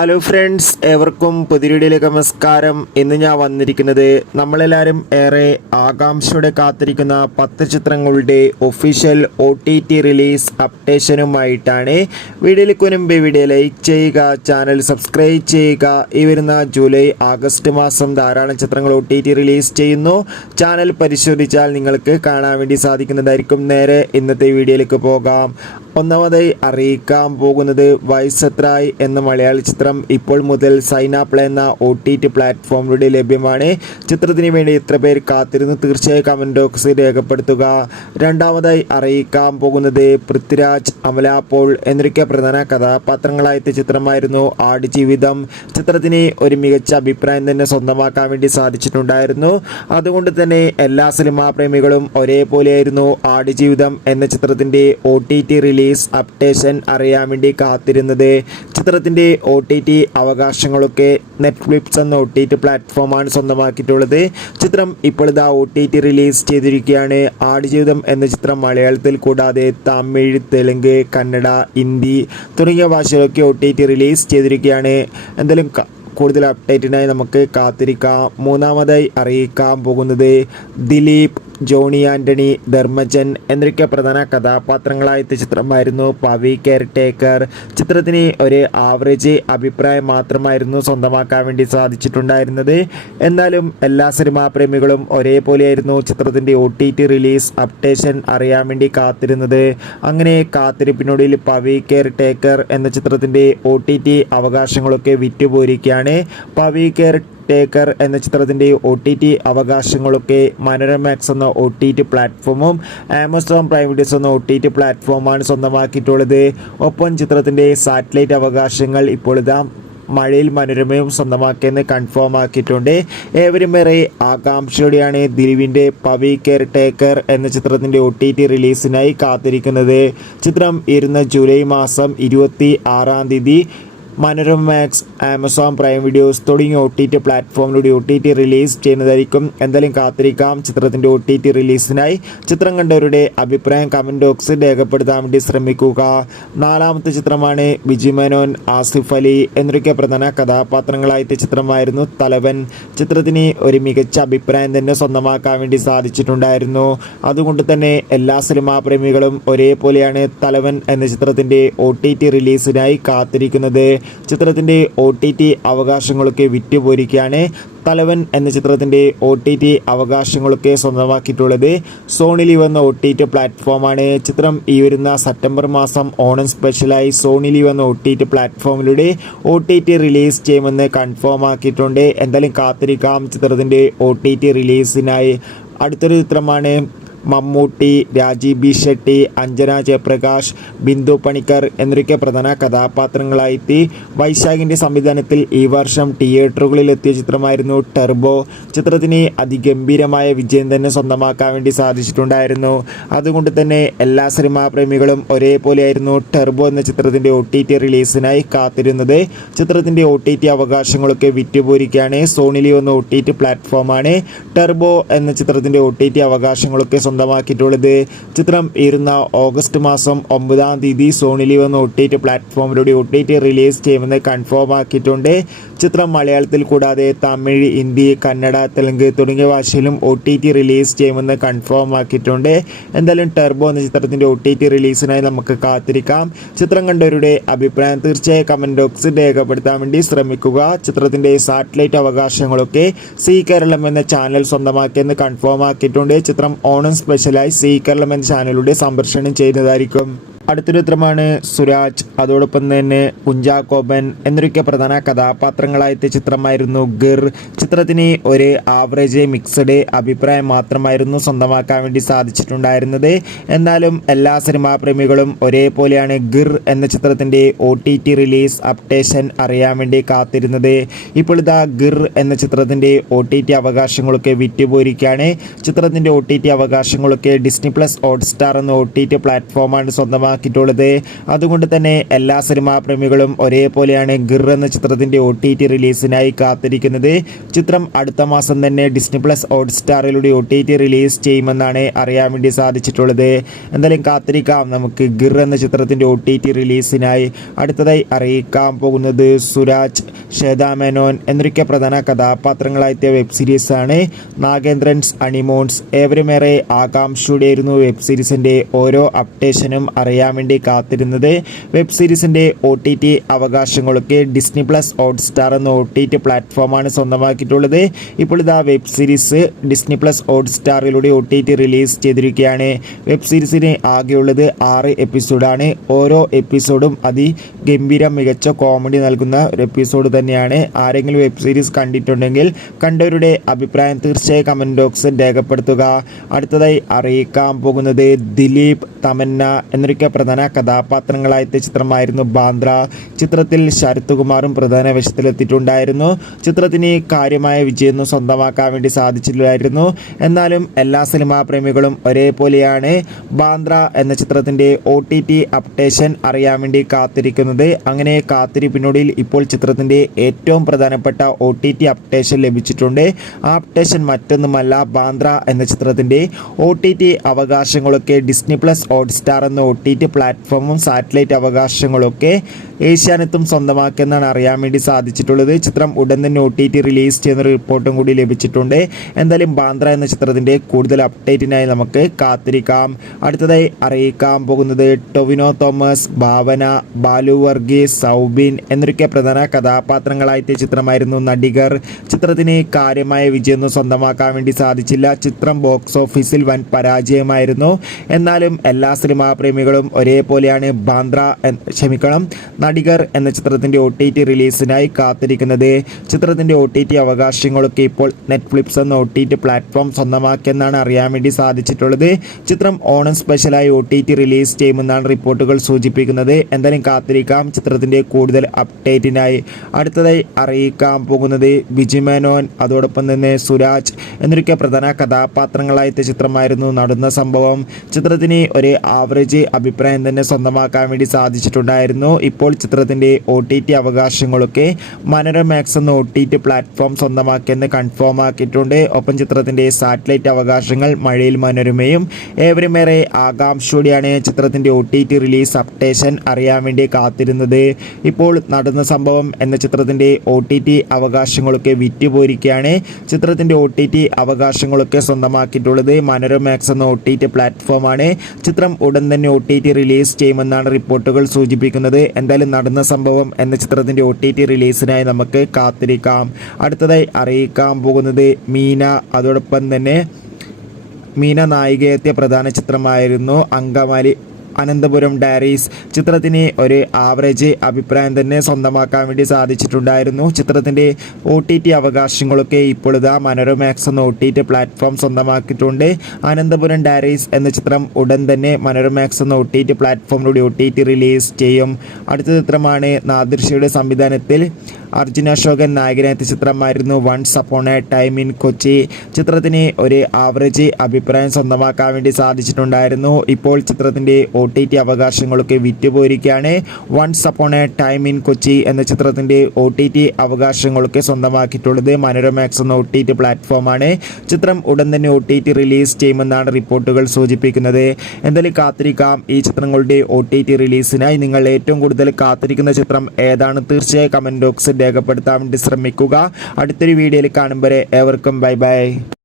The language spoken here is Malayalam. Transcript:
ഹലോ ഫ്രണ്ട്സ്, ഏവർക്കും പുതിയ വീഡിയോയിലേക്ക് നമസ്കാരം. ഇന്ന് ഞാൻ വന്നിരിക്കുന്നത് നമ്മളെല്ലാവരും ഏറെ ആകാംക്ഷയോടെ കാത്തിരിക്കുന്ന 10 ചിത്രങ്ങളുടെ ഒഫീഷ്യൽ OTT റിലീസ് അപ്ഡേഷനുമായിട്ടാണ്. വീഡിയോയിലേക്ക് മുൻപ് വീഡിയോ ലൈക്ക് ചെയ്യുക, ചാനൽ സബ്സ്ക്രൈബ് ചെയ്യുക. ഈ വരുന്ന ജൂലൈ ആഗസ്റ്റ് മാസം ധാരാളം ചിത്രങ്ങൾ OTT റിലീസ് ചെയ്യുന്നു. ചാനൽ പരിശോധിച്ചാൽ നിങ്ങൾക്ക് കാണാൻ വേണ്ടി സാധിക്കുന്നതായിരിക്കും. നേരെ ഇന്നത്തെ വീഡിയോയിലേക്ക് പോകാം. ഒന്നാമതായി അറിയിക്കാൻ പോകുന്നത് വൈസത്രായ് എന്ന മലയാള ചിത്രം ഇപ്പോൾ മുതൽ സൈന പ്ലേ എന്ന OTT പ്ലാറ്റ്ഫോമിലൂടെ ലഭ്യമാണ്. ചിത്രത്തിന് വേണ്ടി എത്ര പേർ കാത്തിരുന്നു? തീർച്ചയായും കമന്റ് ബോക്സിൽ രേഖപ്പെടുത്തുക. രണ്ടാമതായി അറിയിക്കാൻ പോകുന്നത് പൃഥ്വിരാജ്, അമല പോൾ എന്നൊക്കെ പ്രധാന കഥാപാത്രങ്ങളായെത്തിയ ചിത്രമായിരുന്നു ആടുജീവിതം. ചിത്രത്തിന് ഒരു മികച്ച അഭിപ്രായം തന്നെ സ്വന്തമാക്കാൻ വേണ്ടി സാധിച്ചിട്ടുണ്ടായിരുന്നു. അതുകൊണ്ട് തന്നെ എല്ലാ സിനിമാ പ്രേമികളും ഒരേപോലെയായിരുന്നു ആടുജീവിതം എന്ന ചിത്രത്തിന്റെ OTT റിലീസ് അപ്ഡേഷൻ അറിയാൻ വേണ്ടി കാത്തിരുന്നത്. ചിത്രത്തിന്റെ OTT അവകാശങ്ങളൊക്കെ നെറ്റ്ഫ്ലിക്സ് എന്ന OTT പ്ലാറ്റ്ഫോമാണ് സ്വന്തമാക്കിയിട്ടുള്ളത്. ചിത്രം ഇപ്പോൾ OTT റിലീസ് ചെയ്തിരിക്കുകയാണ്. ആടുജീവിതം എന്ന ചിത്രം മലയാളത്തിൽ കൂടാതെ തമിഴ്, തെലുങ്ക്, കന്നഡ, ഹിന്ദി തുടങ്ങിയ ഭാഷകളൊക്കെ OTT റിലീസ് ചെയ്തിരിക്കുകയാണ്. എന്തായാലും കൂടുതൽ അപ്ഡേറ്റിനായി നമുക്ക് കാത്തിരിക്കാം. മൂന്നാമതായി അറിയിക്കാൻ പോകുന്നത് ദിലീപ്, ജോണി ആൻ്റണി, ധർമ്മജൻ എന്നൊക്കെ പ്രധാന കഥാപാത്രങ്ങളായെത്തിയ ചിത്രമായിരുന്നു പവി കെയർ ടേക്കർ. ചിത്രത്തിന് ഒരു ആവറേജ് അഭിപ്രായം മാത്രമായിരുന്നു സ്വന്തമാക്കാൻ വേണ്ടി സാധിച്ചിട്ടുണ്ടായിരുന്നത്. എന്നാലും എല്ലാ സിനിമാ പ്രേമികളും ഒരേപോലെയായിരുന്നു ചിത്രത്തിൻ്റെ OTT റിലീസ് അപ്ഡേഷൻ അറിയാൻ വേണ്ടി കാത്തിരുന്നത്. അങ്ങനെ കാത്തിരിപ്പിനൊടുവിൽ പവി കെയർ ടേക്കർ എന്ന ചിത്രത്തിൻ്റെ OTT അവകാശങ്ങളൊക്കെ വിറ്റുപോയിരിക്കുകയാണ്. പവി കെയർ ടേക്കർ എന്ന ചിത്രത്തിൻ്റെ OTT അവകാശങ്ങളൊക്കെ മനോരമാക്സ് എന്ന OTT പ്ലാറ്റ്ഫോമും ആമസോൺ പ്രൈം വീഡിയോസ് എന്ന OTT പ്ലാറ്റ്ഫോമാണ് സ്വന്തമാക്കിയിട്ടുള്ളത്. ഒപ്പം ചിത്രത്തിൻ്റെ സാറ്റലൈറ്റ് അവകാശങ്ങൾ ഇപ്പോൾ മഴയിൽ മനോരമയും സ്വന്തമാക്കിയെന്ന് കൺഫേം ആക്കിയിട്ടുണ്ട്. ഏവരും ഏറെ ആകാംക്ഷയോടെയാണ് ദിലീപിൻ്റെ പവി കെയർ ടേക്കർ എന്ന ചിത്രത്തിൻ്റെ OTT റിലീസിനായി കാത്തിരിക്കുന്നത്. ചിത്രം ഇരുന്ന ജൂലൈ മാസം 26-ാം തീയതി മനോരമാക്സ്, ആമസോൺ പ്രൈം വീഡിയോസ് തുടങ്ങിയ OTT പ്ലാറ്റ്ഫോമിലൂടെ OTT റിലീസ് ചെയ്യുന്നതായിരിക്കും. എന്തായാലും കാത്തിരിക്കാം ചിത്രത്തിൻ്റെ OTT റിലീസിനായി. ചിത്രം കണ്ടവരുടെ അഭിപ്രായം കമൻറ്റ് ബോക്സിൽ രേഖപ്പെടുത്താൻ വേണ്ടി ശ്രമിക്കുക. നാലാമത്തെ ചിത്രമാണ് വിജയ് മേനോൻ, ആസിഫ് അലി എന്നൊക്കെ പ്രധാന കഥാപാത്രങ്ങളായെത്തിയ ചിത്രമായിരുന്നു തലവൻ. ചിത്രത്തിന് ഒരു മികച്ച അഭിപ്രായം തന്നെ സ്വന്തമാക്കാൻ വേണ്ടി സാധിച്ചിട്ടുണ്ടായിരുന്നു. അതുകൊണ്ട് തന്നെ എല്ലാ സിനിമാ പ്രേമികളും ഒരേപോലെയാണ് തലവൻ എന്ന ചിത്രത്തിൻ്റെ OTT റിലീസിനായി കാത്തിരിക്കുന്നത്. ചിത്രത്തിൻ്റെ OTT അവകാശങ്ങളൊക്കെ വിറ്റുപോയിരിക്കുകയാണ്. തലവൻ എന്ന ചിത്രത്തിൻ്റെ OTT അവകാശങ്ങളൊക്കെ സ്വന്തമാക്കിയിട്ടുള്ളത് സോണി ലീവ് എന്ന OTT പ്ലാറ്റ്ഫോമാണ്. ചിത്രം ഈ വരുന്ന സെപ്റ്റംബർ മാസം ഓണം സ്പെഷ്യലായി സോണി ലീവ് എന്ന OTT പ്ലാറ്റ്ഫോമിലൂടെ OTT റിലീസ് ചെയ്യുമെന്ന് കൺഫേം ആക്കിയിട്ടുണ്ട്. എന്തായാലും കാത്തിരിക്കാം ചിത്രത്തിൻ്റെ OTT റിലീസിനായി. അടുത്തൊരു ചിത്രമാണ് മമ്മൂട്ടി, രാജീവ് ബി ഷെട്ടി, അഞ്ജന ജയപ്രകാശ്, ബിന്ദു പണിക്കർ എന്നൊക്കെ പ്രധാന കഥാപാത്രങ്ങളായെത്തി വൈശാഖിൻ്റെ സംവിധാനത്തിൽ ഈ വർഷം തിയേറ്ററുകളിൽ എത്തിയ ചിത്രമായിരുന്നു ടെർബോ. ചിത്രത്തിന് അതിഗംഭീരമായ വിജയം തന്നെ സ്വന്തമാക്കാൻ വേണ്ടി സാധിച്ചിട്ടുണ്ടായിരുന്നു. അതുകൊണ്ട് തന്നെ എല്ലാ സിനിമാ പ്രേമികളും ഒരേപോലെയായിരുന്നു ടെർബോ എന്ന ചിത്രത്തിൻ്റെ OTT റിലീസിനായി കാത്തിരുന്നത്. ചിത്രത്തിൻ്റെ OTT അവകാശങ്ങളൊക്കെ വിറ്റുപോയിരിക്കുകയാണ്. സോണി ലീവ് എന്ന OTT പ്ലാറ്റ്ഫോമാണ് ടെർബോ എന്ന ചിത്രത്തിൻ്റെ OTT അവകാശങ്ങളൊക്കെ സ്വന്തമാക്കിയിട്ടുള്ളത്. ചിത്രം ഇരുന്ന ഓഗസ്റ്റ് മാസം 9-ാം തീയതി സോണി ലീവ് എന്ന OTT പ്ലാറ്റ്ഫോമിലൂടെ OTT റിലീസ് ചെയ്യുമെന്ന് കൺഫേം ആക്കിയിട്ടുണ്ട്. ചിത്രം മലയാളത്തിൽ കൂടാതെ തമിഴ്, ഹിന്ദി, കന്നഡ, തെലുങ്ക് തുടങ്ങിയ ഭാഷയിലും OTT റിലീസ് ചെയ്യുമെന്ന് കൺഫേം ആക്കിയിട്ടുണ്ട്. എന്തായാലും ടെർബോ എന്ന ചിത്രത്തിൻ്റെ OTT റിലീസിനായി നമുക്ക് കാത്തിരിക്കാം. ചിത്രം കണ്ടവരുടെ അഭിപ്രായം തീർച്ചയായും കമൻറ്റ് ബോക്സിൽ രേഖപ്പെടുത്താൻ വേണ്ടി ശ്രമിക്കുക. ചിത്രത്തിൻ്റെ സാറ്റലൈറ്റ് അവകാശങ്ങളൊക്കെ സി കേരളം എന്ന ചാനൽ സ്വന്തമാക്കിയെന്ന് കൺഫേം ആക്കിയിട്ടുണ്ട്. ചിത്രം ഓണം സ്പെഷ്യലായി സി കേരളം എന്ന ചാനലിലൂടെ സംപ്രേഷണം ചെയ്യുന്നതായിരിക്കും. അടുത്തൊരു ചിത്രമാണ് സുരാജ്, അതോടൊപ്പം തന്നെ കുഞ്ചാക്കോബൻ എന്നൊക്കെ പ്രധാന കഥാപാത്രങ്ങളായെത്തിയ ചിത്രമായിരുന്നു ഗിർ. ചിത്രത്തിന് ഒരു ആവറേജ് മിക്സഡ് അഭിപ്രായം മാത്രമായിരുന്നു സ്വന്തമാക്കാൻ വേണ്ടി സാധിച്ചിട്ടുണ്ടായിരുന്നത്. എന്നാലും എല്ലാ സിനിമാ പ്രേമികളും ഒരേപോലെയാണ് ഗിർ എന്ന ചിത്രത്തിൻ്റെ OTT റിലീസ് അപ്ഡേഷൻ അറിയാൻ വേണ്ടി കാത്തിരുന്നത്. ഇപ്പോൾ ഗിർ എന്ന ചിത്രത്തിൻ്റെ OTT അവകാശങ്ങളൊക്കെ വിറ്റുപോയിരിക്കുകയാണ്. ചിത്രത്തിൻ്റെ OTT അവകാശങ്ങളൊക്കെ ഡിസ്നി പ്ലസ് ഹോട്ട്സ്റ്റാർ എന്ന OTT പ്ലാറ്റ്ഫോമാണ് സ്വന്തമാക്കി സ്വന്തമാക്കിയിട്ടുള്ളത്. അതുകൊണ്ട് തന്നെ എല്ലാ സിനിമാ പ്രേമികളും ഒരേപോലെയാണ് ഗിർ എന്ന ചിത്രത്തിൻ്റെ OTT റിലീസിനായി കാത്തിരിക്കുന്നത്. ചിത്രം അടുത്ത മാസം തന്നെ ഡിസ്നി പ്ലസ് ഹോട്ട്സ്റ്റാറിലൂടെ OTT റിലീസ് ചെയ്യുമെന്നാണ് അറിയാൻ വേണ്ടി സാധിച്ചിട്ടുള്ളത്. എന്തായാലും കാത്തിരിക്കാം നമുക്ക് ഗിർ എന്ന ചിത്രത്തിൻ്റെ OTT റിലീസിനായി. അടുത്തതായി അറിയിക്കാൻ പോകുന്നത് സുരാജ്, ശ്വേത മേനോൻ എന്നൊക്കെ പ്രധാന കഥാപാത്രങ്ങളായെത്തിയ വെബ് സീരീസാണ് നാഗേന്ദ്രൻസ് അണിമോൺസ്. ഏവരുമേറെ ആകാംക്ഷയോടെയായിരുന്നു വെബ് സീരീസിൻ്റെ ഓരോ അപ്ഡേഷനും അറിയാൻ വേണ്ടി കാത്തിരുന്നത്. വെബ് സീരീസിൻ്റെ OTT അവകാശങ്ങളൊക്കെ ഡിസ്നി പ്ലസ് ഹോട്ട്സ്റ്റാർ എന്ന OTT പ്ലാറ്റ്ഫോമാണ് സ്വന്തമാക്കിയിട്ടുള്ളത്. ഇപ്പോൾ ഇതാ വെബ് സീരീസ് ഡിസ്നി പ്ലസ് ഹോട്ട്സ്റ്റാറിലൂടെ OTT റിലീസ് ചെയ്തിരിക്കുകയാണ്. വെബ് സീരീസിന് ആകെയുള്ളത് 6 എപ്പിസോഡാണ്. ഓരോ എപ്പിസോഡും അതിഗംഭീരം മികച്ച കോമഡി നൽകുന്ന ഒരു എപ്പിസോഡ് തന്നെയാണ്. ആരെങ്കിലും വെബ് സീരീസ് കണ്ടിട്ടുണ്ടെങ്കിൽ കണ്ടവരുടെ അഭിപ്രായം തീർച്ചയായും കമൻറ്റ് ബോക്സിൽ രേഖപ്പെടുത്തുക. അടുത്തതായി അറിയിക്കാൻ പോകുന്നത് ദിലീപ്, തമന്ന എന്നൊക്കെ പ്രധാന കഥാപാത്രങ്ങളായെത്തിയ ചിത്രമായിരുന്നു ബാന്ദ്ര. ചിത്രത്തിൽ ശരത് കുമാറും പ്രധാന വേഷത്തിലെത്തിയിട്ടുണ്ടായിരുന്നു. ചിത്രത്തിന് കാര്യമായ വിജയമൊന്നും സ്വന്തമാക്കാൻ വേണ്ടി സാധിച്ചില്ലായിരുന്നു. എന്നാലും എല്ലാ സിനിമാ പ്രേമികളും ഒരേപോലെയാണ് ബാന്ദ്ര എന്ന ചിത്രത്തിൻ്റെ OTT അപ്ഡേഷൻ അറിയാൻ വേണ്ടി കാത്തിരിക്കുന്നത്. അങ്ങനെ കാത്തിരിപ്പിനൊടുവിൽ ഇപ്പോൾ ചിത്രത്തിൻ്റെ ഏറ്റവും പ്രധാനപ്പെട്ട OTT അപ്ഡേഷൻ ലഭിച്ചിട്ടുണ്ട്. ആ അപ്ഡേഷൻ മറ്റൊന്നുമല്ല, ബാന്ദ്ര എന്ന ചിത്രത്തിൻ്റെ OTT അവകാശങ്ങളൊക്കെ ഡിസ്നി പ്ലസ് ഹോട്ട്സ്റ്റാർ എന്ന OTT പ്ലാറ്റ്ഫോമും സാറ്റലൈറ്റ് അവകാശങ്ങളൊക്കെ ഏഷ്യാനെറ്റും സ്വന്തമാക്കിയെന്നാണ് അറിയാൻ വേണ്ടി സാധിച്ചിട്ടുള്ളത്. ചിത്രം ഉടൻ തന്നെ OTT റിലീസ് ചെയ്യുന്ന റിപ്പോർട്ടും കൂടി ലഭിച്ചിട്ടുണ്ട്. എന്തായാലും ബാന്ദ്ര എന്ന ചിത്രത്തിൻ്റെ കൂടുതൽ അപ്ഡേറ്റിനായി നമുക്ക് കാത്തിരിക്കാം. അടുത്തതായി അറിയിക്കാൻ പോകുന്നത് ടൊവിനോ തോമസ്, ഭാവന, ബാലു വർഗീസ്, സൗബിൻ എന്നൊക്കെ പ്രധാന കഥാപാത്രങ്ങളായെത്തിയ ചിത്രമായിരുന്നു നടികർ. ചിത്രത്തിന് കാര്യമായ വിജയമൊന്നും സ്വന്തമാക്കാൻ വേണ്ടി സാധിച്ചില്ല. ചിത്രം ബോക്സ് ഓഫീസിൽ വൻ പരാജയമായിരുന്നു. എന്നാലും എല്ലാ സിനിമാ പ്രേമികളും ഒരേപോലെയാണ് നടികർ എന്ന ചിത്രത്തിൻ്റെ OTT റിലീസിനായി കാത്തിരിക്കുന്നത്. ചിത്രത്തിൻ്റെ OTT അവകാശങ്ങളൊക്കെ ഇപ്പോൾ നെറ്റ്ഫ്ലിക്സ് എന്ന OTT പ്ലാറ്റ്ഫോം സ്വന്തമാക്കിയെന്നാണ് അറിയാൻ വേണ്ടി സാധിച്ചിട്ടുള്ളത്. ചിത്രം ഓണം സ്പെഷ്യലായി OTT റിലീസ് ചെയ്യുമെന്നാണ് റിപ്പോർട്ടുകൾ സൂചിപ്പിക്കുന്നത്. എന്തായാലും കാത്തിരിക്കാം ചിത്രത്തിൻ്റെ കൂടുതൽ അപ്ഡേറ്റിനായി. അടുത്തതായി അറിയിക്കാൻ പോകുന്നത് ബിജു മേനോൻ, അതോടൊപ്പം തന്നെ സുരാജ് എന്നൊക്കെ പ്രധാന കഥാപാത്രങ്ങളായെത്തിയ ചിത്രമായിരുന്നു നടന്ന സംഭവം. ചിത്രത്തിന് ഒരു ആവറേജ് അഭിപ്രായം തന്നെ സ്വന്തമാക്കാൻ വേണ്ടി സാധിച്ചിട്ടുണ്ടായിരുന്നു. ഇപ്പോൾ ചിത്രത്തിൻ്റെ OTT അവകാശങ്ങളൊക്കെ മനോരമാക്സ് എന്ന OTT പ്ലാറ്റ്ഫോം സ്വന്തമാക്കിയെന്ന് കൺഫേം ആക്കിയിട്ടുണ്ട്. ഒപ്പം ചിത്രത്തിൻ്റെ സാറ്റലൈറ്റ് അവകാശങ്ങൾ മഴയിൽ മനോരമയും. ഏവരുമേറെ ആകാംക്ഷയോടെയാണ് ചിത്രത്തിൻ്റെ OTT റിലീസ് അപ്ഡേഷൻ അറിയാൻ വേണ്ടി കാത്തിരുന്നത്. ഇപ്പോൾ നടന്ന സംഭവം എന്ന ചിത്രത്തിൻ്റെ OTT അവകാശങ്ങളൊക്കെ വിറ്റുപോയിരിക്കുകയാണ്. ചിത്രത്തിൻ്റെ OTT അവകാശങ്ങളൊക്കെ സ്വന്തമാക്കിയിട്ടുള്ളത് മനോരമാക്സ് എന്ന OTT പ്ലാറ്റ്ഫോമാണ്. ചിത്രം ഉടൻ തന്നെ OTT റിലീസ് ചെയ്യുമെന്നാണ് റിപ്പോർട്ടുകൾ സൂചിപ്പിക്കുന്നത്. എന്തായാലും നടന്ന സംഭവം എന്ന ചിത്രത്തിൻ്റെ OTT റിലീസിനായി നമുക്ക് കാത്തിരിക്കാം. അടുത്തതായി അറിയിക്കാൻ പോകുന്നത് മീന, അതോടൊപ്പം തന്നെ മീന നായികയെത്തിയ പ്രധാന ചിത്രമായിരുന്നു അനന്തപുരം ഡയറീസ്. ചിത്രത്തിന് ഒരു ആവറേജ് അഭിപ്രായം തന്നെ സ്വന്തമാക്കാൻ വേണ്ടി സാധിച്ചിട്ടുണ്ടായിരുന്നു. ചിത്രത്തിൻ്റെ OTT അവകാശങ്ങളൊക്കെ ഇപ്പോൾ ഇതാ മനോരമാക്സ് എന്ന OTT പ്ലാറ്റ്ഫോം സ്വന്തമാക്കിയിട്ടുണ്ട്. അനന്തപുരം ഡയറീസ് എന്ന ചിത്രം ഉടൻ തന്നെ മനോരമാക്സ് എന്ന OTT പ്ലാറ്റ്ഫോമിലൂടെ OTT റിലീസ് ചെയ്യും. അടുത്ത ചിത്രമാണ് നാദിർഷയുടെ സംവിധാനത്തിൽ അർജുൻ അശോകൻ നായകനെത്തിയ ചിത്രമായിരുന്നു once upon a time in Kochi. ചിത്രത്തിന് ഒരു ആവറേജ് അഭിപ്രായം സ്വന്തമാക്കാൻ വേണ്ടി സാധിച്ചിട്ടുണ്ടായിരുന്നു. ഇപ്പോൾ ചിത്രത്തിൻ്റെ OTT അവകാശങ്ങളൊക്കെ വിറ്റുപോയിരിക്കുകയാണ്. Once upon a time in Kochi എന്ന ചിത്രത്തിൻ്റെ OTT അവകാശങ്ങളൊക്കെ സ്വന്തമാക്കിയിട്ടുള്ളത് മനോരമാക്സ് എന്ന OTT പ്ലാറ്റ്ഫോമാണ്. ചിത്രം ഉടൻ തന്നെ OTT റിലീസ് ചെയ്യുമെന്നാണ് റിപ്പോർട്ടുകൾ സൂചിപ്പിക്കുന്നത്. എന്തായാലും കാത്തിരിക്കാം ഈ ചിത്രങ്ങളുടെ OTT റിലീസിനായി. നിങ്ങൾ ഏറ്റവും കൂടുതൽ കാത്തിരിക്കുന്ന ചിത്രം ഏതാണ്? തീർച്ചയായും കമൻറ്റ് ബോക്സിൽ രേഖപ്പെടുത്താൻ വേണ്ടി ശ്രമിക്കുക. അടുത്തൊരു വീഡിയോയിൽ കാണും വരെ ഏവർക്കും ബൈ ബൈ.